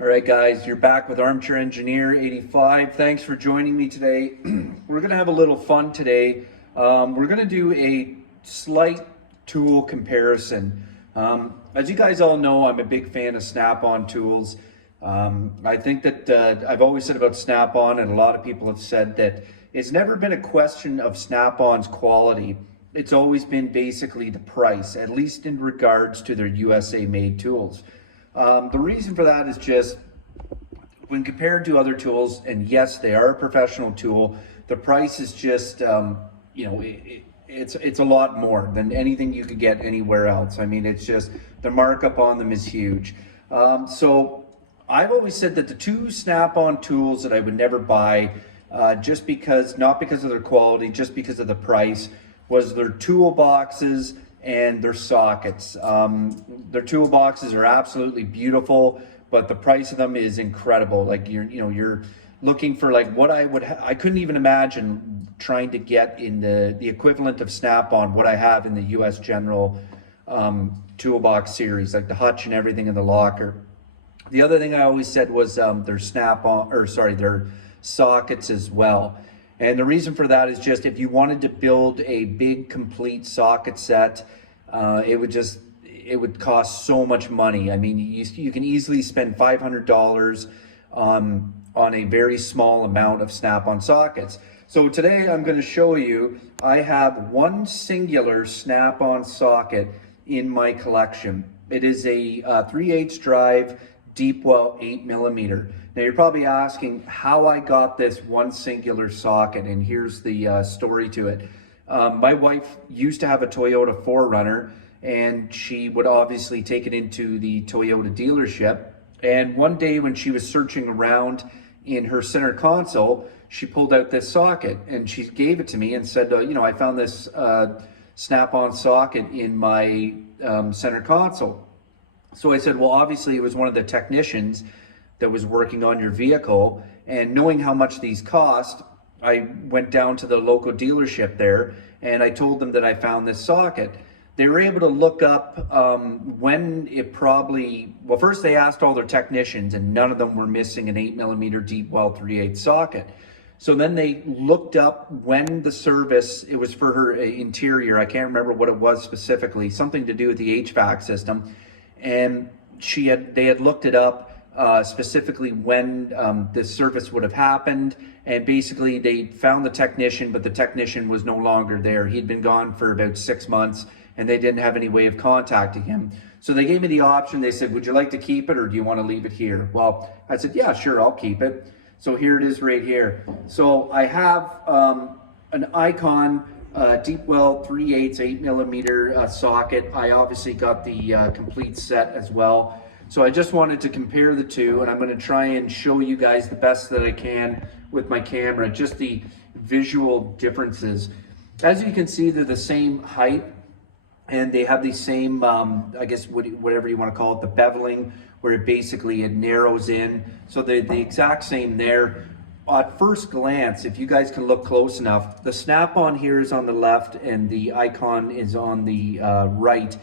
All right, guys, you're back with Armchair Engineer 85. Thanks for joining me today. We're going to have a little fun today. We're going to do a slight tool comparison. As you guys all know, I'm a big fan of Snap-on tools. I think that I've always said about Snap-on, and a lot of people have said that it's never been a question of Snap-on's quality. It's always been basically the price, at least in regards to their USA-made tools. The reason for that is just when compared to other tools, and yes, they are a professional tool, the price is just, it's a lot more than anything you could get anywhere else. I mean, it's just, the markup on them is huge. So I've always said that the two Snap-on tools that I would never buy, just because, not because of their quality, just because of the price, was their toolboxes and their sockets. Their toolboxes are absolutely beautiful, but the price of them is incredible. Like you're looking for like what I couldn't even imagine trying to get in the equivalent of Snap-on what I have in the US General toolbox series, like the hutch and everything in the locker. The other thing I always said was their their sockets as well. And the reason for that is just if you wanted to build a big complete socket set, it would cost so much money. I mean, you can easily spend $500 on a very small amount of Snap-on sockets. So today I'm going to show you, I have one singular Snap-on socket in my collection. It is a 3/8 drive deep well 8mm. Now you're probably asking how I got this one singular socket, and here's the story to it. My wife used to have a Toyota 4Runner, and she would obviously take it into the Toyota dealership. And one day when she was searching around in her center console, she pulled out this socket and she gave it to me and said, I found this Snap-on socket in my center console. So I said, well, obviously it was one of the technicians that was working on your vehicle, and knowing how much these cost, I went down to the local dealership there and I told them that I found this socket. They were able to look up when it probably, well, first they asked all their technicians and none of them were missing an 8mm deep well 3/8 socket. So then they looked up when the service, it was for her interior, I can't remember what it was specifically, something to do with the HVAC system. And they had looked it up specifically when this service would have happened, and basically they found the technician, but the technician was no longer there. He'd been gone for about 6 months and they didn't have any way of contacting him. So they gave me the option. They said, would you like to keep it or do you want to leave it here? Well, I said, yeah, sure, I'll keep it. So here it is right here. So I have an Icon deep well 3/8 8mm socket. I obviously got the complete set as well. So I just wanted to compare the two, and I'm going to try and show you guys the best that I can with my camera, just the visual differences. As you can see, they're the same height, and they have the same, I guess, whatever you want to call it, the beveling, where it narrows in. So they're the exact same there. At first glance, if you guys can look close enough, the Snap-on here is on the left and the Icon is on the right.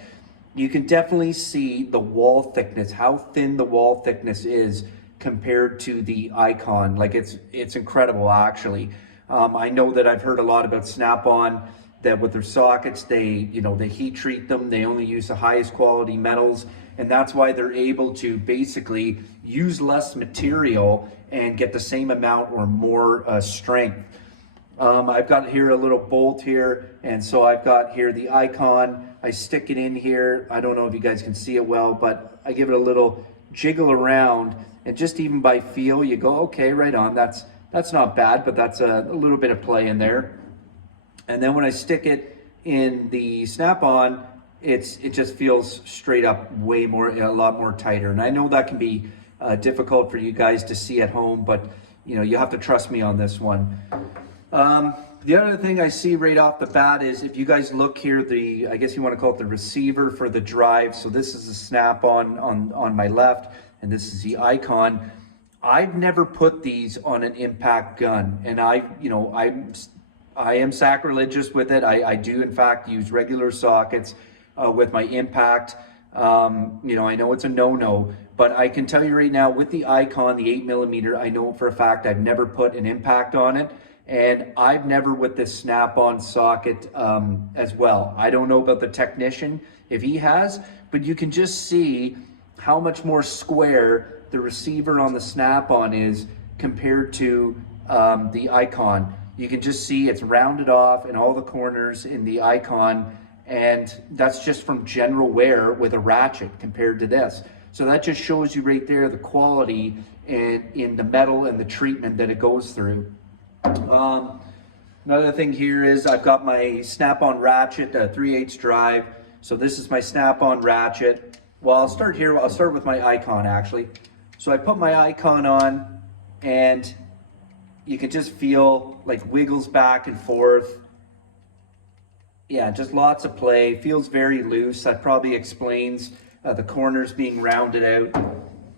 You can definitely see the wall thickness, how thin the wall thickness is compared to the Icon. Like it's incredible, actually. I know that I've heard a lot about Snap-on, that with their sockets, they heat treat them. They only use the highest quality metals, and that's why they're able to basically use less material and get the same amount or more strength. I've got here a little bolt here, and so I've got here the Icon. I stick it in here. I don't know if you guys can see it well, but I give it a little jiggle around, and just even by feel, you go, okay, right on. That's not bad, but that's a little bit of play in there. And then when I stick it in the Snap-on, it just feels straight up a lot more tighter. And I know that can be difficult for you guys to see at home, but you have to trust me on this one. The other thing I see right off the bat is, if you guys look here, I guess you want to call it the receiver for the drive. So this is the Snap-on on my left, and this is the Icon. I've never put these on an impact gun, and I am sacrilegious with it. I do in fact use regular sockets with my impact You know, I know it's a no-no, but I can tell you right now with the Icon, the 8mm, I know for a fact I've never put an impact on it. And I've never with this snap-on socket as well. I don't know about the technician, if he has, but you can just see how much more square the receiver on the snap-on is compared to the Icon. You can just see it's rounded off in all the corners in the Icon, and that's just from general wear with a ratchet compared to this. So that just shows you right there the quality in the metal and the treatment that it goes through. Another thing here is I've got my snap-on ratchet, 3/8 drive. So this is my snap-on ratchet. Well, I'll start here. I'll start with my Icon actually. So I put my Icon on, and you can just feel like wiggles back and forth. Yeah, just lots of play. Feels very loose. That probably explains the corners being rounded out.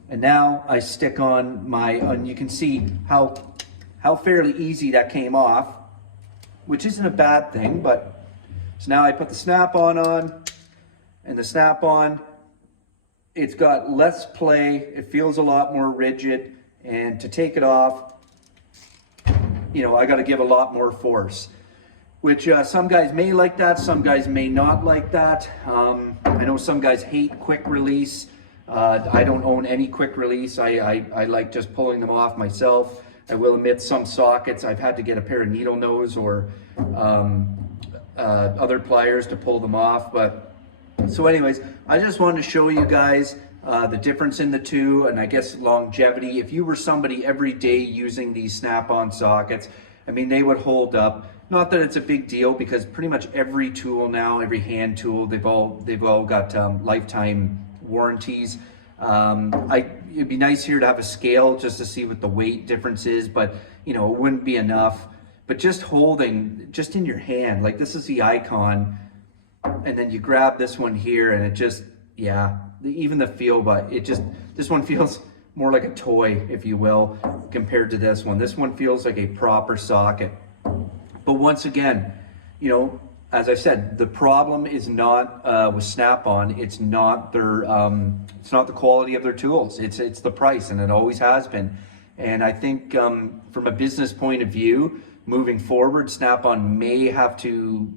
And now I stick on my, and you can see how fairly easy that came off, which isn't a bad thing, but so now I put the snap-on on, and the snap-on, it's got less play, it feels a lot more rigid, and to take it off, you know, I got to give a lot more force, which some guys may like that, some guys may not like that. I know some guys hate quick release. I don't own any quick release. I like just pulling them off myself. I will admit some sockets I've had to get a pair of needle nose or other pliers to pull them off. But so anyways, I just wanted to show you guys the difference in the two, and I guess longevity. If you were somebody every day using these snap-on sockets, I mean, they would hold up. Not that it's a big deal, because pretty much every tool now, every hand tool, they've all got lifetime warranties. It'd be nice here to have a scale just to see what the weight difference is, but you know, it wouldn't be enough. But just holding, just in your hand, like this is the Icon, and then you grab this one here, and it just, yeah, even the feel, but it just, this one feels more like a toy, if you will, compared to this one. This one feels like a proper socket. But once again, you know, as I said, the problem is not with Snap-on. It's not their, it's not the quality of their tools. It's the price, and it always has been. And I think from a business point of view, moving forward, Snap-on may have to,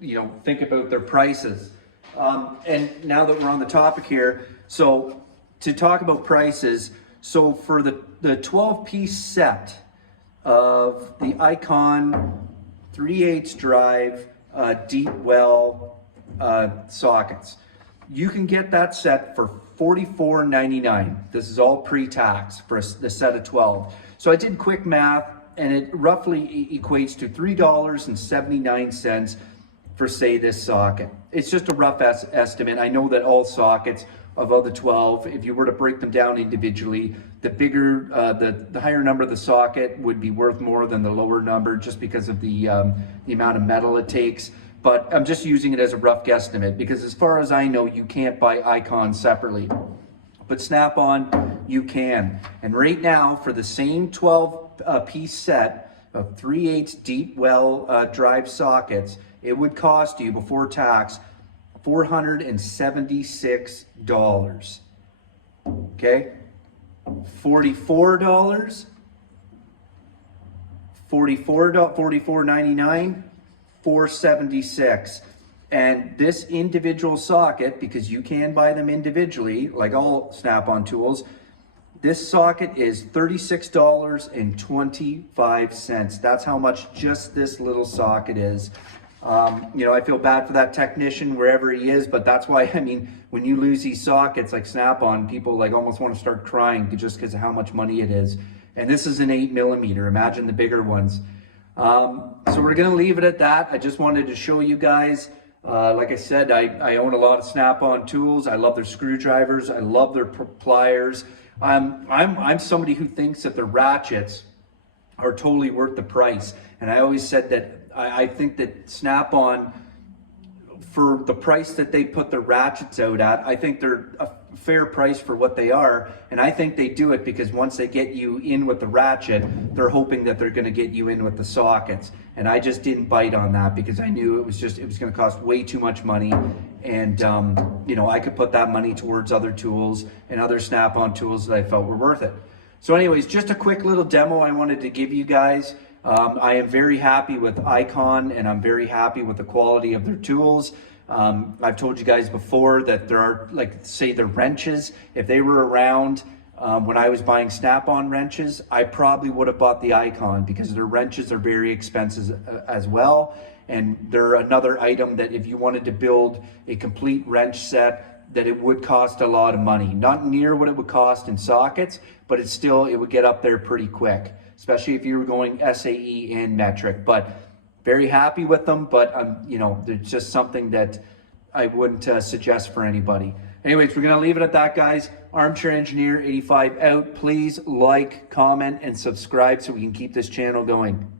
you know, think about their prices. And now that we're on the topic here, so to talk about prices, so for the 12-piece set of the Icon 3/8 drive deep well sockets, you can get that set for $44.99. This is all pre-tax for the set of 12. So I did quick math, and it roughly equates to $3.79 for, say, this socket. It's just a rough estimate. I know that all sockets of the 12, if you were to break them down individually, the bigger, the higher number of the socket would be worth more than the lower number, just because of the amount of metal it takes. But I'm just using it as a rough guesstimate, because as far as I know, you can't buy Icon separately. But Snap-on, you can. And right now, for the same 12-piece set of 3/8 deep well drive sockets, it would cost you, before tax, $476. Okay? $44, $44.99, $476. And this individual socket, because you can buy them individually, like all Snap-on tools, this socket is $36.25. That's how much just this little socket is. You know, I feel bad for that technician wherever he is, but that's why, I mean, when you lose these sockets like Snap-on, people like almost want to start crying just because of how much money it is. And this is an 8mm. Imagine the bigger ones. So we're going to leave it at that. I just wanted to show you guys. Like I said, I own a lot of Snap-on tools. I love their screwdrivers. I love their pliers. I'm somebody who thinks that the ratchets are totally worth the price. And I always said that I think that Snap-on, for the price that they put the ratchets out at, I think they're a fair price for what they are. And I think they do it because once they get you in with the ratchet, they're hoping that they're going to get you in with the sockets. And I just didn't bite on that, because I knew it was going to cost way too much money. And, you know, I could put that money towards other tools and other Snap-on tools that I felt were worth it. So anyways, just a quick little demo I wanted to give you guys. I am very happy with Icon, and I'm very happy with the quality of their tools. I've told you guys before that there are, like, say the wrenches, if they were around when I was buying Snap-on wrenches, I probably would have bought the Icon, because their wrenches are very expensive as well. And they're another item that if you wanted to build a complete wrench set, that it would cost a lot of money. Not near what it would cost in sockets, but it would get up there pretty quick, especially if you were going SAE and metric. But very happy with them, but you know, it's just something that I wouldn't suggest for anybody. Anyways, we're gonna leave it at that, guys. Armchair Engineer 85 out. Please like, comment, and subscribe so we can keep this channel going.